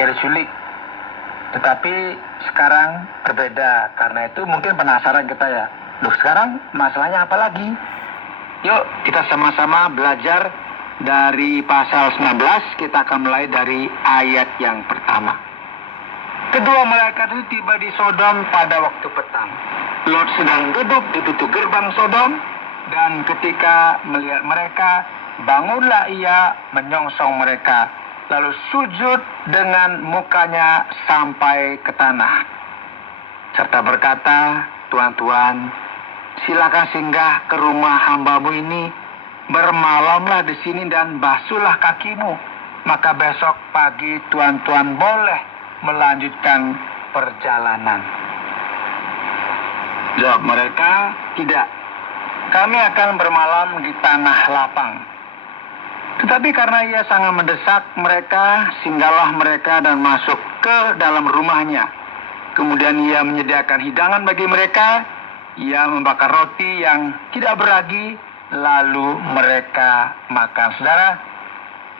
dia diculik. Tetapi sekarang berbeda, karena itu mungkin penasaran kita ya. Loh, sekarang masalahnya apa lagi? Yuk kita sama-sama belajar dari pasal 19, kita akan mulai dari ayat yang pertama. Kedua malaikat itu tiba di Sodom pada waktu petang. Lot sedang duduk di pintu gerbang Sodom, dan ketika melihat mereka, bangunlah ia menyongsong mereka, lalu sujud dengan mukanya sampai ke tanah, serta berkata, "Tuan-tuan, silakan singgah ke rumah hambamu ini, bermalamlah di sini dan basuhlah kakimu, maka besok pagi tuan-tuan boleh melanjutkan perjalanan." Jawab mereka, "Tidak, kami akan bermalam di tanah lapang." Tetapi karena ia sangat mendesak mereka, singgahlah mereka dan masuk ke dalam rumahnya. Kemudian ia menyediakan hidangan bagi mereka. Ia membakar roti yang tidak beragi, lalu mereka makan. Saudara,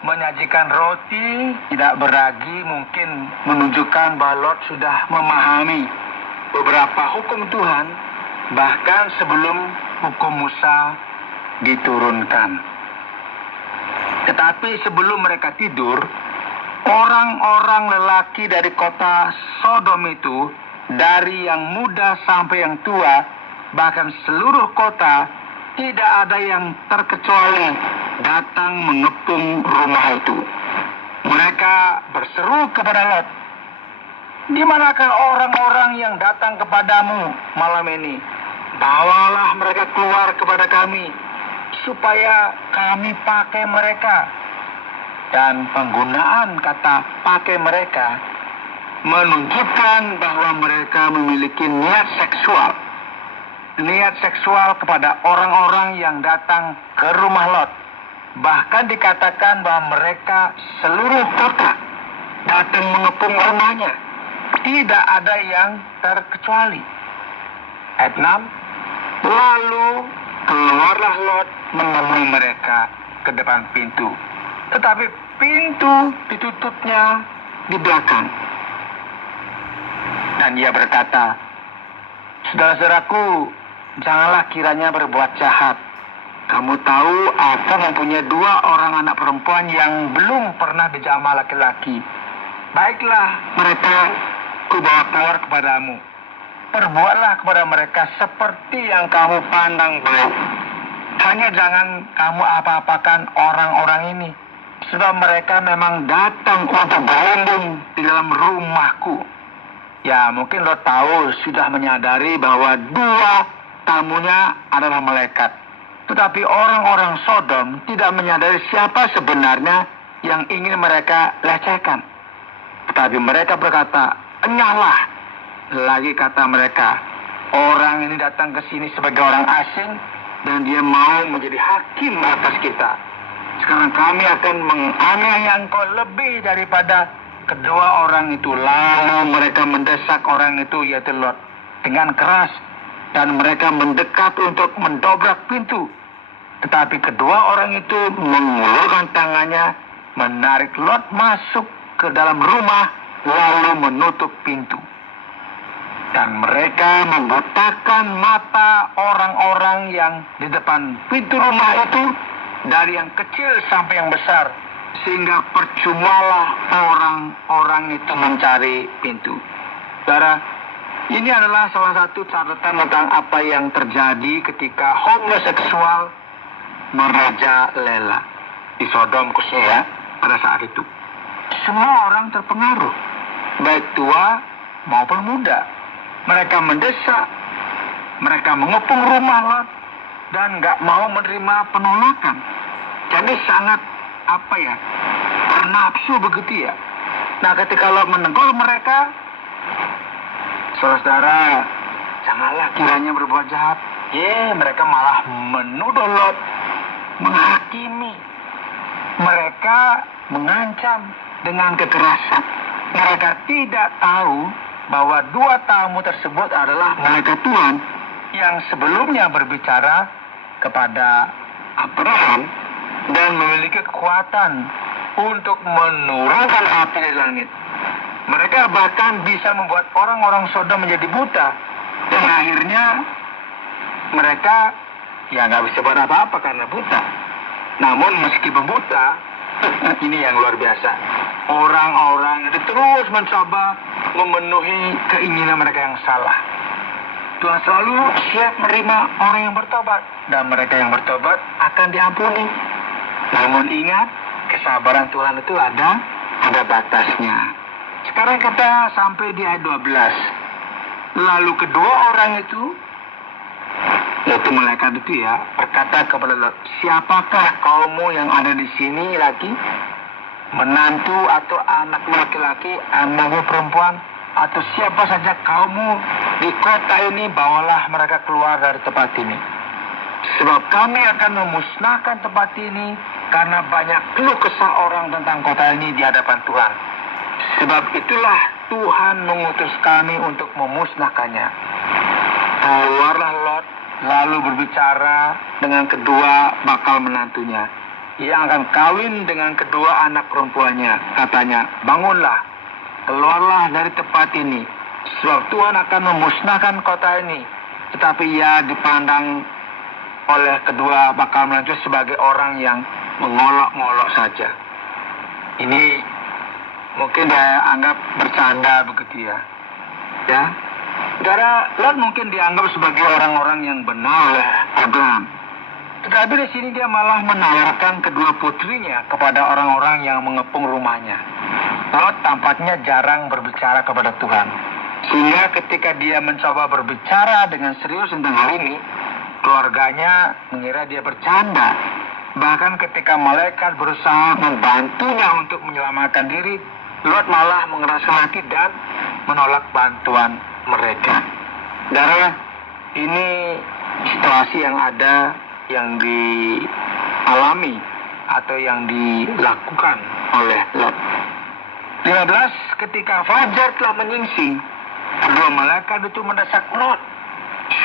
menyajikan roti tidak beragi mungkin menunjukkan bahwa Lot sudah memahami beberapa hukum Tuhan, bahkan sebelum hukum Musa diturunkan. Tetapi sebelum mereka tidur, orang-orang lelaki dari kota Sodom itu, dari yang muda sampai yang tua, bahkan seluruh kota, tidak ada yang terkecuali datang mengepung rumah itu. Mereka berseru kepada Lot, "Di manakah orang-orang yang datang kepadamu malam ini? Bawalah mereka keluar kepada kami, supaya kami pakai mereka." Dan penggunaan kata pakai mereka menunjukkan bahwa mereka memiliki niat seksual. Niat seksual kepada orang-orang yang datang ke rumah Lot. Bahkan dikatakan bahwa mereka seluruh kota datang mengepung rumahnya. Tidak ada yang terkecuali. Ayat 6, lalu keluarlah Lot menemui mereka ke depan pintu. Tetapi pintu ditutupnya di belakang. Dan ia berkata, "Saudara-saudaraku, janganlah kiranya berbuat jahat. Kamu tahu aku mempunyai 2 orang anak perempuan yang belum pernah dijamah laki-laki. Baiklah, mereka kubawa keluar kepadamu. Perbuatlah kepada mereka seperti yang kamu pandang baik. Hanya jangan kamu apa-apakan orang-orang ini, sebab mereka memang datang untuk berlindung di dalam rumahku." Ya, mungkin lo tahu, sudah menyadari bahwa 2 tamunya adalah malaikat. Tetapi orang-orang Sodom tidak menyadari siapa sebenarnya yang ingin mereka lecehkan. Tetapi mereka berkata, "Enyahlah." Lagi kata mereka, "Orang ini datang ke sini sebagai orang asing, dan dia mau menjadi hakim atas kita. Sekarang kami akan menganiaya engkau lebih daripada kedua orang itu." Lalu mereka mendesak orang itu, yaitu Lot, dengan keras, dan mereka mendekat untuk mendobrak pintu. Tetapi kedua orang itu mengulurkan tangannya, menarik Lot masuk ke dalam rumah, lalu menutup pintu. Dan mereka membutakan mata orang-orang yang di depan pintu rumah itu, dari yang kecil sampai yang besar, sehingga percumalah orang-orang itu mencari pintu. Saudara, ini adalah salah satu catatan tentang apa yang terjadi ketika homoseksual merajalela di Sodom khususnya ya, pada saat itu. Semua orang terpengaruh, baik tua maupun muda. Mereka mendesak, mereka mengepung rumah Lot, dan nggak mau menerima penolakan. Jadi sangat bernafsu begitu ya. Nah, ketika Lot menegur mereka, saudara, janganlah kiranya berbuat jahat. Mereka malah menuduh Lot, menghakimi. Mereka mengancam dengan kekerasan. Mereka tidak tahu bahwa 2 tamu tersebut adalah malaikat Tuhan yang sebelumnya berbicara kepada Abraham dan memiliki kekuatan untuk menurunkan api dari langit. Mereka bahkan bisa membuat orang-orang Sodom menjadi buta. Dan akhirnya mereka nggak bisa buat apa-apa karena buta. Namun meskipun buta, ini yang luar biasa. Orang-orang itu terus mencoba memenuhi keinginan mereka yang salah. Tuhan selalu siap menerima orang yang bertobat. Dan mereka yang bertobat akan diampuni. Namun ingat, kesabaran Tuhan itu ada batasnya. Sekarang kita sampai di ayat 12. Lalu kedua orang itu, yaitu malaikat itu berkata kepada Lot, siapakah kaummu yang ada di sini lagi? Menantu atau anak laki-laki, anakmu perempuan, atau siapa saja kaummu di kota ini, bawalah mereka keluar dari tempat ini. Sebab kami akan memusnahkan tempat ini karena banyak keluh kesah orang tentang kota ini di hadapan Tuhan. Sebab itulah Tuhan mengutus kami untuk memusnahkannya. Keluarlah Lot lalu berbicara dengan kedua bakal menantunya yang akan kawin dengan kedua anak perempuannya. Katanya, bangunlah, keluarlah dari tempat ini, sebab Tuhan akan memusnahkan kota ini. Tetapi ia dipandang oleh kedua bakal menantu sebagai orang yang mengolok-ngolok saja. Ini mungkin dia anggap bercanda begitu ya. Saudara, Lot mungkin dianggap sebagai orang-orang yang benar oleh Abraham. Tetapi di sini dia malah menawarkan kedua putrinya kepada orang-orang yang mengepung rumahnya. Lot tampaknya jarang berbicara kepada Tuhan. Sehingga ketika dia mencoba berbicara dengan serius tentang hal ini, keluarganya mengira dia bercanda. Bahkan ketika malaikat berusaha membantunya untuk menyelamatkan diri, Lot malah mengeraskan hati dan menolak bantuan mereka. Saudara, ini situasi yang ada, yang dialami atau yang dilakukan oleh Lot. 15, ketika fajar telah menyingsing, kedua malaikat itu mendesak Lot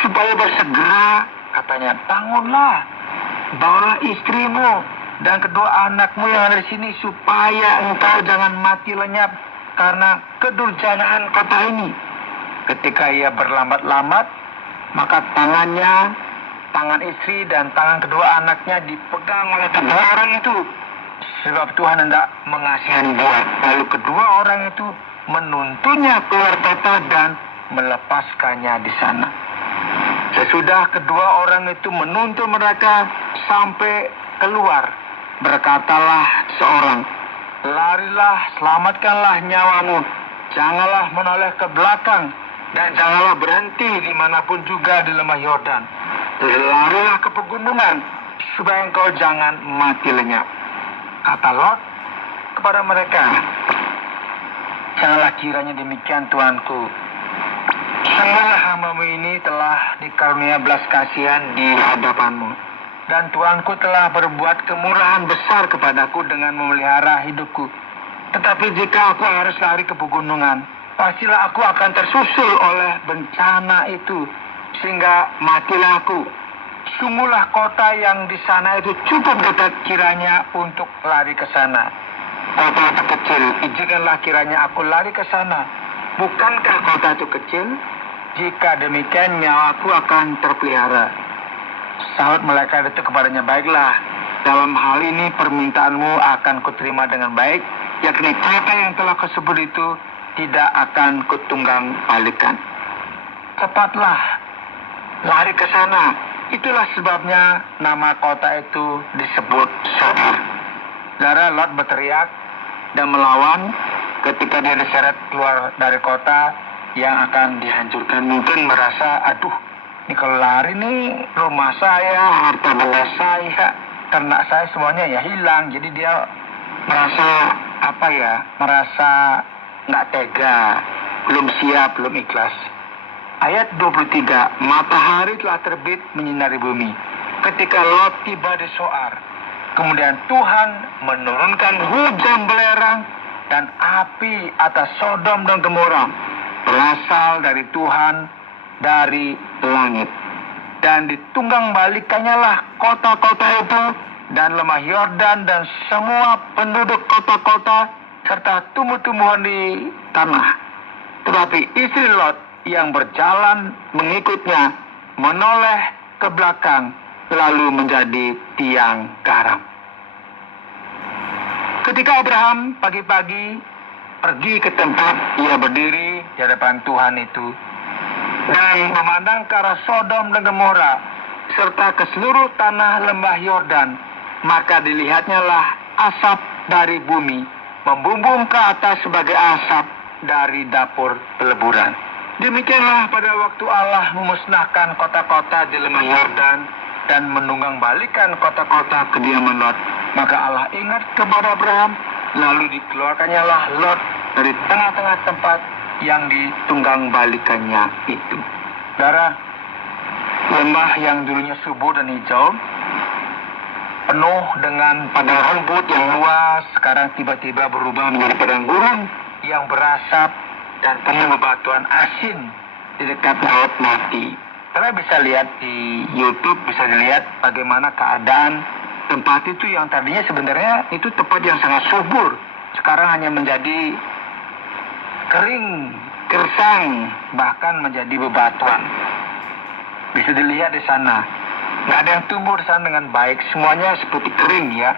supaya bersegera. Katanya, bangunlah, bawalah istrimu dan kedua anakmu yang ada di sini supaya engkau jangan mati lenyap karena kedurjanaan kota ini. Ketika ia berlambat-lambat, maka tangan istri dan tangan kedua anaknya dipegang oleh kedua orang itu. Sebab Tuhan hendak mengasihani dia. Lalu kedua orang itu menuntunnya keluar kota dan melepaskannya di sana. Sesudah kedua orang itu menuntun mereka sampai keluar, berkatalah seorang, larilah, selamatkanlah nyawamu, janganlah menoleh ke belakang, dan janganlah berhenti dimanapun juga di lembah Yordan. Larilah ke pegunungan, supaya engkau jangan mati lenyap. Kata Lot kepada mereka, janganlah kiranya demikian Tuanku. Sungguhlah hamba-Mu ini telah dikarunia belas kasihan di hadapan-Mu. Dan Tuanku telah berbuat kemurahan besar kepadaku dengan memelihara hidupku. Tetapi jika aku harus lari ke pegunungan, pastilah aku akan tersusul oleh bencana itu, sehingga matilah aku. Sungguhlah kota yang di sana itu cukup dekat kiranya untuk lari ke sana. Kota itu kecil, izinkanlah kiranya aku lari ke sana. Bukankah kota itu kecil? Jika demikian nyawaku akan terpelihara. Sahut malaikat itu kepadanya, baiklah, dalam hal ini permintaanmu akan kuterima dengan baik, yakni kota yang telah kusebut itu tidak akan kutunggang balikan. Cepatlah, lari ke sana. Itulah sebabnya nama kota itu disebut Sodom. Saudara, Lot berteriak dan melawan ketika dia diseret keluar dari kota yang akan dihancurkan. Mungkin merasa, aduh, ini kalau lari nih rumah saya, harta benda saya, ternak saya semuanya ya hilang. Jadi dia merasa merasa nggak tega, belum siap, belum ikhlas. Ayat 23, matahari telah terbit menyinari bumi ketika Lot tiba di Soar. Kemudian Tuhan menurunkan hujan belerang dan api atas Sodom dan Gomora, berasal dari Tuhan dari langit. Dan ditunggang balikannya lah kota-kota itu dan lembah Yordan dan semua penduduk kota-kota serta tumbuh-tumbuhan di tanah. Tetapi istri Lot yang berjalan mengikutnya menoleh ke belakang lalu menjadi tiang garam. Ketika Abraham pagi-pagi pergi ke tempat ia berdiri di hadapan Tuhan itu dan memandang ke arah Sodom dan Gomora serta ke seluruh tanah lembah Yordan, maka dilihatnyalah asap dari bumi membumbung ke atas sebagai asap dari dapur peleburan. Demikianlah pada waktu Allah memusnahkan kota-kota di lembah Yordan dan menunggang balikan kota-kota kediaman Lot. Maka Allah ingat kepada Abraham, lalu dikeluarkannyalah Lot dari tengah-tengah tempat yang ditunggang balikannya itu. Saudara, lembah yang dulunya subur dan hijau, penuh dengan padang rumput yang luas, sekarang tiba-tiba berubah menjadi padang gurun yang berasap dan penuh bebatuan asin di dekat laut mati. Kita bisa lihat di YouTube, bisa dilihat bagaimana keadaan tempat itu yang tadinya sebenarnya itu tempat yang sangat subur, sekarang hanya menjadi kering, gersang, bahkan menjadi bebatuan. Bisa dilihat di sana, nggak ada yang tumbuh di sana dengan baik, semuanya seperti kering ya.